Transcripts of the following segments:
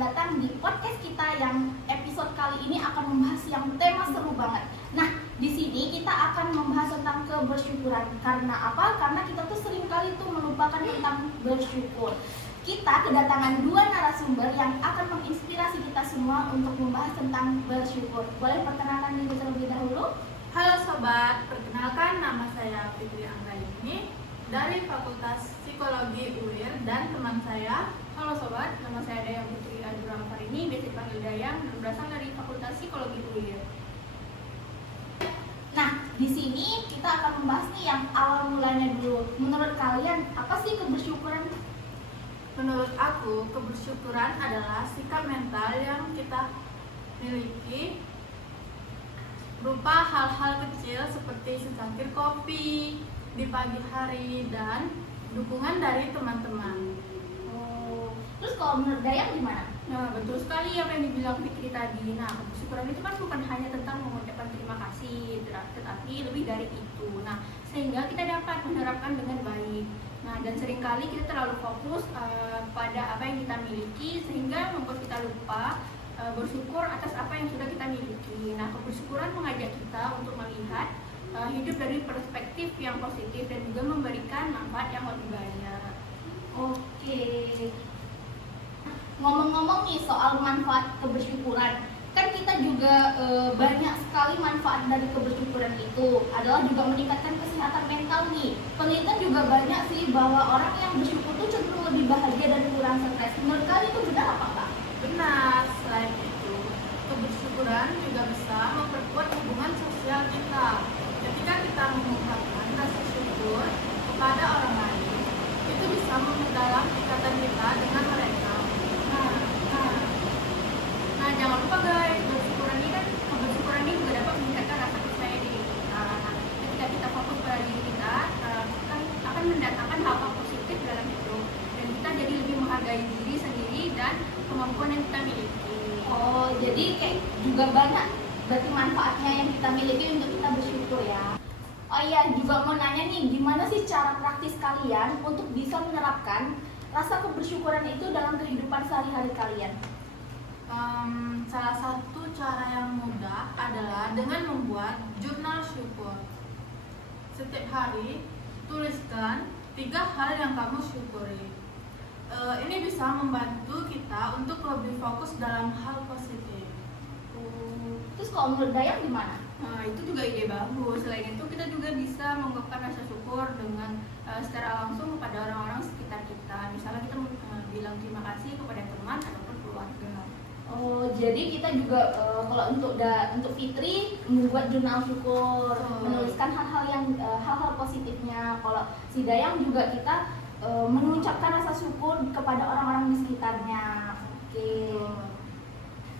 datang di podcast kita yang episode kali ini akan membahas yang tema seru banget. Nah, di sini kita akan membahas tentang kebersyukuran. Karena apa? Karena kita tuh sering kali tuh melupakan tentang bersyukur. Kita kedatangan dua narasumber yang akan menginspirasi kita semua untuk membahas tentang bersyukur. Boleh perkenalkan diri terlebih dahulu? Halo sobat, perkenalkan nama saya Fitri Anggraini dari Fakultas Psikologi UIR dan teman saya. Halo sobat, nama saya Dayang Putri Adura Farini, biasa dipanggil Dayang, dan berasal dari Fakultas Psikologi UIR. Nah, di sini kita akan membahas nih yang awal mulanya dulu. Menurut kalian, apa sih kebersyukuran? Menurut aku, kebersyukuran adalah sikap mental yang kita miliki berupa hal-hal kecil seperti secangkir kopi di pagi hari dan dukungan dari teman-teman. Terus kalau menurut Dayang gimana? Nah, betul sekali apa yang dibilang Fikri tadi. Nah, kebersyukuran itu kan bukan hanya tentang mengucapkan terima kasih, tetapi lebih dari itu. Nah, sehingga kita dapat menerapkan dengan baik. Nah, dan seringkali kita terlalu fokus pada apa yang kita miliki sehingga membuat kita lupa bersyukur atas apa yang sudah kita miliki. Nah, kebersyukuran mengajak kita untuk melihat hidup dari perspektif yang positif dan juga memberikan manfaat yang lebih banyak. Oke. Ngomong-ngomong nih soal manfaat kebersyukuran, kan kita juga banyak sekali manfaat dari kebersyukuran itu adalah juga meningkatkan kesehatan mental nih. Penelitian juga banyak sih bahwa orang yang bersyukur tuh cenderung lebih bahagia dan kurang stres. Menurut kalian itu benar apa enggak? Benar, selain itu, kebersyukuran juga bisa memperkuat hubungan sosial kita. Ketika kita mengungkapkan rasa syukur kepada orang lain, itu bisa memperdalam ikatan kita dengan mereka. Nah, jangan lupa guys, kebersyukuran ini juga dapat meningkatkan rasa percaya diri kita. Nah, ketika kita fokus pada diri kita, akan mendatangkan hal-hal positif dalam hidup dan kita jadi lebih menghargai diri sendiri dan kemampuan yang kita miliki. Oh, jadi kayak juga banyak berarti manfaatnya yang kita miliki untuk kita bersyukur ya. Oh iya, juga mau nanya nih, gimana sih cara praktis kalian untuk bisa menerapkan rasa kebersyukuran itu dalam kehidupan sehari-hari kalian? Salah satu cara yang mudah adalah dengan membuat jurnal syukur. Setiap hari, tuliskan 3 hal yang kamu syukuri. Ini bisa membantu kita untuk lebih fokus dalam hal positif. Terus kalau menurut Dayang gimana? Nah, itu juga ide bagus. Selain itu, kita juga bisa mengungkapkan rasa syukur dengan secara langsung kepada orang-orang sekitar kita. Misalnya kita bilang terima kasih kepada teman ataupun keluarga. Oh, jadi kita juga kalau untuk Fitri membuat jurnal syukur, menuliskan hal-hal positifnya. Kalau si Dayang juga kita mengucapkan rasa syukur kepada orang-orang di sekitarnya. Oke.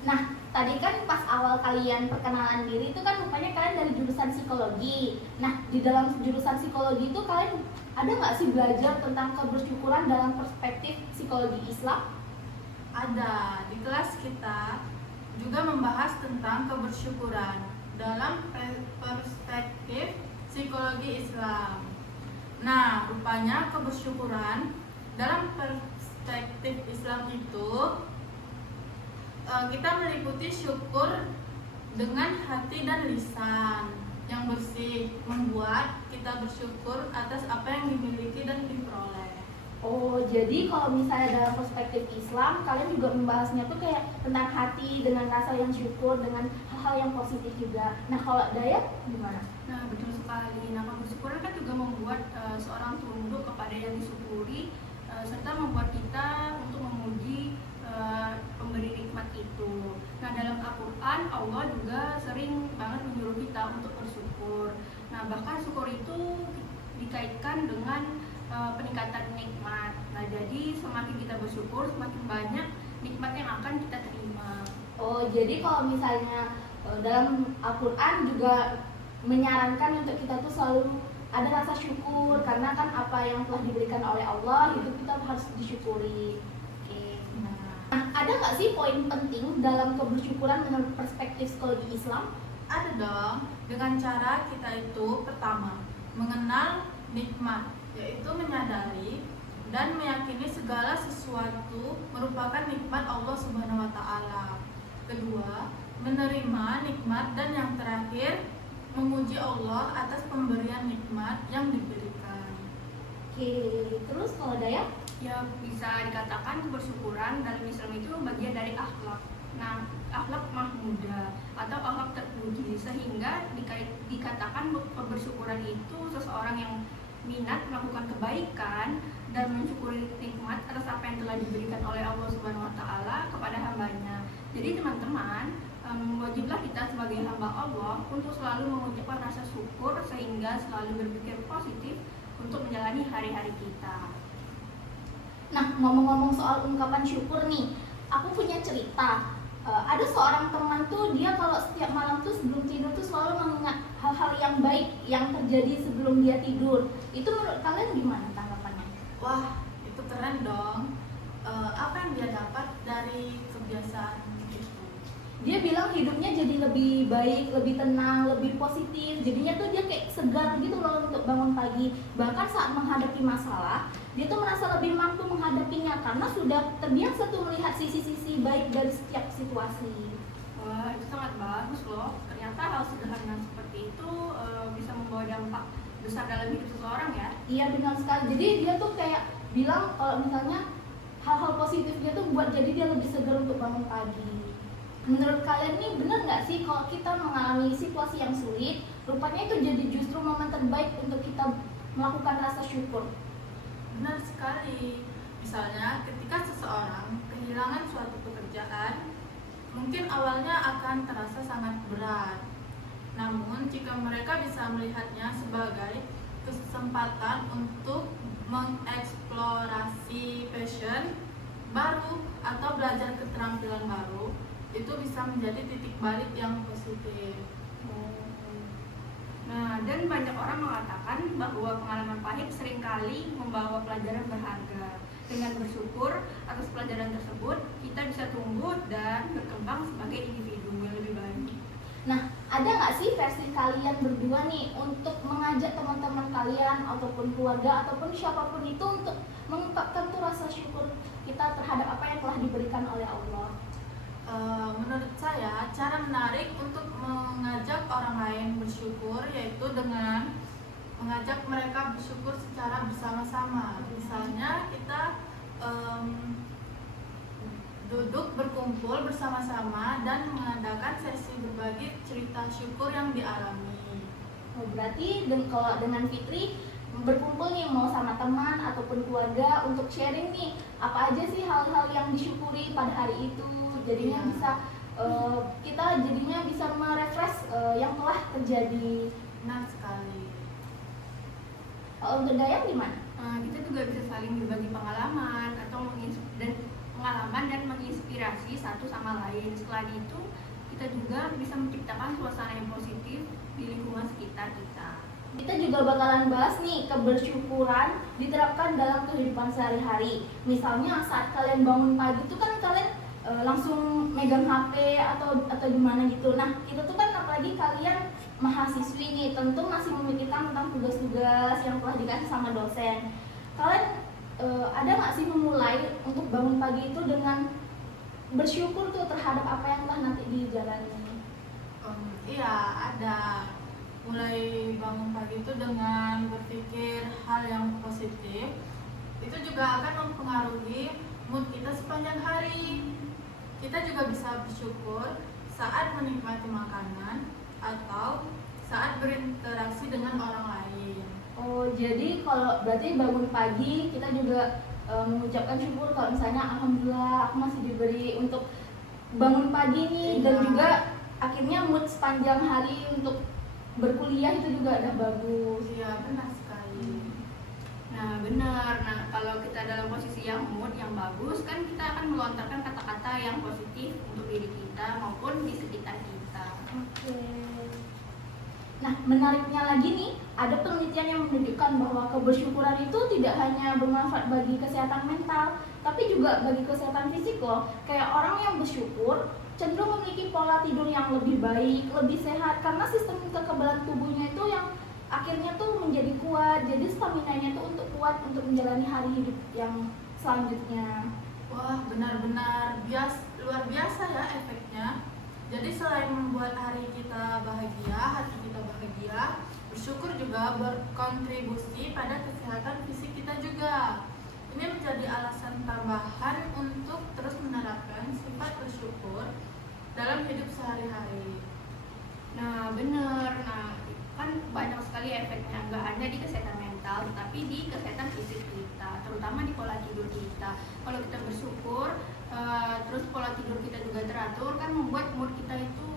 Nah, tadi kan pas awal kalian perkenalan diri itu kan rupanya kalian dari jurusan psikologi. Nah, di dalam jurusan psikologi itu kalian ada nggak sih belajar tentang kebersyukuran dalam perspektif psikologi Islam? Ada, di kelas kita juga membahas tentang kebersyukuran dalam perspektif psikologi Islam. Nah, rupanya kebersyukuran dalam perspektif Islam itu kita meliputi syukur dengan hati dan lisan yang bersih, membuat kita bersyukur atas apa yang dimiliki dan diperoleh. Oh, jadi kalau misalnya dalam perspektif Islam, kalian juga membahasnya tuh kayak tentang hati dengan rasa yang syukur, dengan hal-hal yang positif juga. Nah, kalau Dayang gimana? Nah, betul sekali. Nah, kebersyukuran kan juga membuat seorang tunduk kepada yang disyukuri, serta membuat kita untuk memuji pemberi nikmat itu. Nah, dalam Al-Quran, Allah juga sering banget menyuruh kita untuk bersyukur. Nah, bahkan syukur itu dikaitkan dengan peningkatan nikmat. Nah, jadi semakin kita bersyukur, semakin banyak nikmat yang akan kita terima. Oh, jadi kalau misalnya dalam Al-Quran juga menyarankan untuk kita tuh selalu ada rasa syukur karena kan apa yang telah diberikan oleh Allah itu kita harus disyukuri. Oke. Nah, ada nggak sih poin penting dalam kebersyukuran menurut perspektif psikologi Islam? Ada dong, dengan cara kita itu pertama mengenal nikmat, yaitu menyadari dan meyakini meyakini segala sesuatu merupakan nikmat Allah Subhanahu wa taala. Kedua, menerima nikmat, dan yang terakhir memuji Allah atas pemberian nikmat yang diberikan. Oke, terus kalau Daya? Ya, bisa dikatakan kebersyukuran dalam Islam itu bagian dari akhlak. Nah, akhlak mahmudah atau akhlak terpuji, sehingga dikatakan kebersyukuran itu seseorang yang minat melakukan kebaikan dan mensyukuri nikmat atas apa yang telah diberikan oleh Allah Subhanahu wa taala kepada hambanya. Jadi teman-teman, wajiblah kita sebagai hamba Allah untuk selalu mengucapkan rasa syukur, sehingga selalu berpikir positif untuk menjalani hari-hari kita. Nah, ngomong-ngomong soal ungkapan syukur nih, aku punya cerita. Ada seorang teman tuh, dia kalau setiap malam tuh sebelum tidur tuh selalu mengingat hal-hal yang baik yang terjadi sebelum dia tidur. Itu menurut kalian gimana tanggapannya? Wah, itu keren dong. Apa yang dia dapat dari kebiasaan itu? Dia bilang hidupnya jadi lebih baik, lebih tenang, lebih positif. Jadinya tuh dia kayak segar gitu loh untuk bangun pagi. Bahkan saat menghadapi masalah, dia tuh merasa lebih mampu menghadapinya karena sudah terbiasa tuh melihat sisi-sisi baik dari setiap situasi. Wah, itu sangat bagus loh. Ternyata hal sederhana seperti itu bisa membawa dampak besar dalam hidup seseorang ya. Iya, benar sekali. Jadi dia tuh kayak bilang kalau misalnya hal-hal positifnya tuh buat jadi dia lebih segar untuk bangun pagi. Menurut kalian nih benar nggak sih kalau kita mengalami situasi yang sulit, rupanya itu jadi justru momen terbaik untuk kita melakukan rasa syukur? Benar sekali. Misalnya ketika seseorang kehilangan suatu pekerjaan, mungkin awalnya akan terasa sangat berat. Namun jika mereka bisa melihatnya sebagai kesempatan untuk mengeksplorasi passion baru atau belajar keterampilan baru, itu bisa menjadi titik balik yang positif. Nah, dan banyak orang mengatakan bahwa pengalaman pahit seringkali membawa pelajaran berharga. Dengan bersyukur atas pelajaran tersebut, kita bisa tumbuh dan berkembang sebagai individu yang lebih baik. Nah, ada nggak sih versi kalian berdua nih untuk mengajak teman-teman kalian ataupun keluarga ataupun siapapun itu untuk mengungkapkan tuh rasa syukur kita terhadap apa yang telah diberikan oleh Allah? Menurut saya, cara menarik untuk mengajak orang lain bersyukur yaitu dengan mengajak mereka bersyukur secara bersama-sama. Misalnya kita duduk berkumpul bersama-sama dan mengadakan sesi berbagi cerita syukur yang dialami. Oh, berarti kalau dengan Fitri berkumpul nih mau sama teman ataupun keluarga untuk sharing nih apa aja sih hal-hal yang disyukuri pada hari itu. Jadinya bisa kita jadinya bisa merefresh yang telah terjadi. Benar sekali. Untuk Dayang gimana? Kita juga bisa saling berbagi pengalaman atau dan menginspirasi satu sama lain. Selain itu, kita juga bisa menciptakan suasana yang positif di lingkungan sekitar kita. Kita juga bakalan bahas nih kebersyukuran diterapkan dalam kehidupan sehari-hari. Misalnya saat kalian bangun pagi itu kan kalian langsung megang HP atau gimana gitu. Nah, kita tuh kan apalagi kalian mahasiswi nih, tentu masih memikirkan tentang tugas-tugas yang telah dikasih sama dosen. Kalian ada nggak sih memulai untuk bangun pagi itu dengan bersyukur tuh terhadap apa yang telah nanti dijalani? Iya, ada. Mulai bangun pagi itu dengan berpikir hal yang positif, itu juga akan mempengaruhi mood kita sepanjang hari. Kita juga bisa bersyukur saat menikmati makanan atau saat berinteraksi dengan orang lain. Oh, jadi kalau berarti bangun pagi kita juga mengucapkan syukur kalau misalnya alhamdulillah aku masih diberi untuk bangun pagi nih, dan juga akhirnya mood sepanjang hari untuk berkuliah itu juga udah bagus. Iya, benar sekali. Nah, benar. Nah, kalau kita dalam posisi yang mood yang bagus, kan kita akan melontarkan kata-kata yang positif untuk diri kita maupun di sekitar kita. Oke. Nah, menariknya lagi nih, ada penelitian yang menunjukkan bahwa kebersyukuran itu tidak hanya bermanfaat bagi kesehatan mental, tapi juga bagi kesehatan fisik loh. Kayak orang yang bersyukur cenderung memiliki pola tidur yang lebih baik, lebih sehat, karena sistem kekebalan tubuhnya itu yang akhirnya tuh menjadi kuat. Jadi stamina-nya tuh untuk kuat untuk menjalani hari hidup yang selanjutnya? Wah, benar-benar luar biasa ya efeknya. Jadi selain membuat hari kita bahagia, hati kita bahagia, bersyukur juga berkontribusi pada kesehatan fisik kita juga. Ini menjadi alasan tambahan untuk terus menerapkan sifat bersyukur dalam hidup sehari-hari. Nah, bener. Nah, kan banyak sekali efeknya, nggak hanya di kesehatan mental, tetapi di kesehatan fisik kita, terutama di pola tidur kita. Kalau kita bersyukur, terus pola tidur kita juga teratur, kan membuat mood kita itu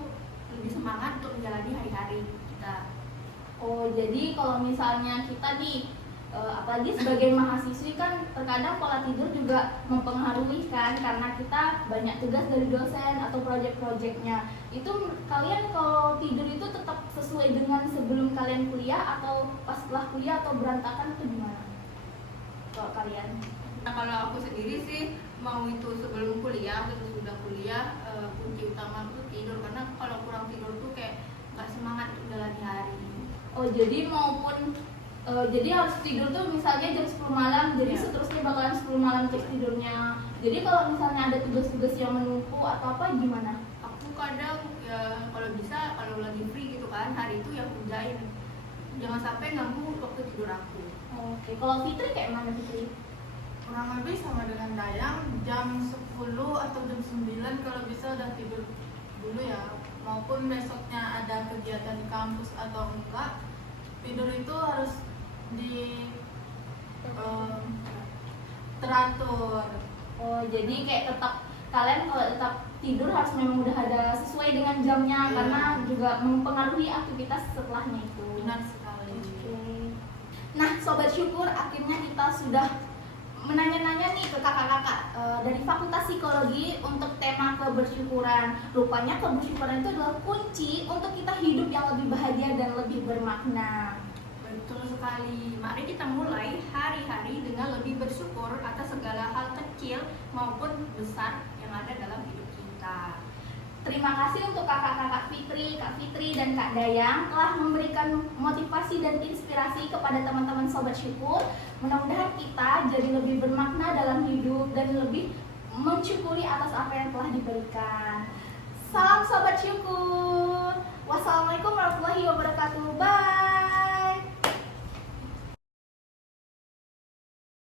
lebih semangat untuk menjalani hari-hari kita. Oh, jadi kalau misalnya kita apalagi sebagai mahasiswi kan terkadang pola tidur juga mempengaruhi kan, karena kita banyak tugas dari dosen atau proyek-proyeknya. Itu kalian kalau tidur itu tetap sesuai dengan sebelum kalian kuliah atau pas setelah kuliah atau berantakan itu gimana? Kalau kalian? Nah, kalau aku sendiri sih mau itu sebelum kuliah atau sudah kuliah, kunci utama itu tidur, karena kalau kurang tidur tuh kayak nggak semangat untuk menjalani hari. Oh, jadi jadi harus tidur tuh misalnya jam 10 malam, jadi Iya. seterusnya bakalan 10 malam cek tidurnya. Jadi kalau misalnya ada tugas-tugas yang menumpuk atau apa gimana? Aku kadang ya kalau bisa, kalau lagi free gitu kan, hari itu ya kerjain, jangan sampai ganggu waktu tidur aku. Oke, kalau Fitri kayak mana Fitri? Kurang lebih sama dengan Dayang, jam 10 atau jam 9 kalau bisa udah tidur dulu ya. Maupun besoknya ada kegiatan di kampus atau enggak, tidur itu harus teratur. Oh, jadi kayak tetap kalian kalau tetap tidur harus memang udah ada sesuai dengan jamnya. Iya. Karena juga mempengaruhi aktivitas setelahnya itu. Benar sekali. Oke. Nah, sobat syukur, akhirnya kita sudah menanya-nanya nih ke kakak-kakak dari Fakultas Psikologi untuk tema kebersyukuran. Rupanya kebersyukuran itu adalah kunci untuk kita hidup yang lebih bahagia dan lebih bermakna. Betul sekali. Mari kita mulai hari-hari dengan lebih bersyukur atas segala hal kecil maupun besar yang ada dalam hidup kita. Terima kasih untuk kakak-kakak Fitri, Kak Fitri, dan Kak Dayang telah memberikan motivasi dan inspirasi kepada teman-teman Sobat Syukur. Mudah-mudahan kita jadi lebih bermakna dalam hidup dan lebih mensyukuri atas apa yang telah diberikan. Salam Sobat Syukur. Wassalamualaikum warahmatullahi wabarakatuh. Bye.